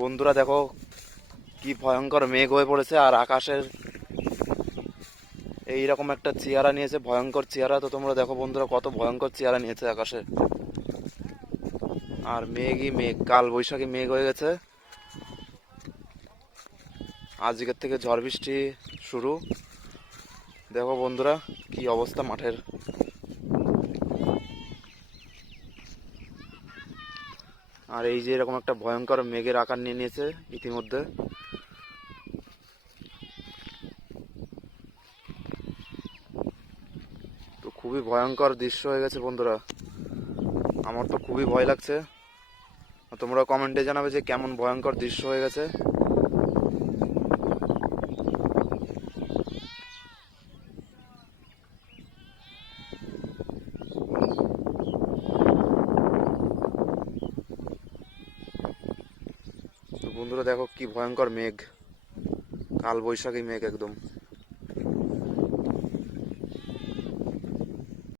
বন্ধুরা দেখো কি ভয়ঙ্কর মেঘ হয়ে পড়েছে, আর আকাশের এইরকম একটা চেহারা নিয়েছে, ভয়ঙ্কর চেহারা। তো তোমরা দেখো বন্ধুরা কত ভয়ঙ্কর চেহারা নিয়েছে আকাশে। আর মেঘই মেঘ, কাল বৈশাখী মেঘ হয়ে গেছে। আজকের থেকে ঝড় বৃষ্টি শুরু। দেখো বন্ধুরা কি অবস্থা মাঠের। আর এই যে এরকম একটা ভয়ঙ্কর মেঘের আকার নিয়ে নিয়েছে ইতিমধ্যে। তো খুবই ভয়ঙ্কর দৃশ্য হয়ে গেছে বন্ধুরা, আমার তো খুবই ভয় লাগছে। তোমরা কমেন্টে জানাবে যে কেমন ভয়ঙ্কর দৃশ্য হয়ে গেছে। তো বন্ধুরা দেখো কি ভয়ঙ্কর মেঘ, কাল বৈশাখী মেঘ একদম।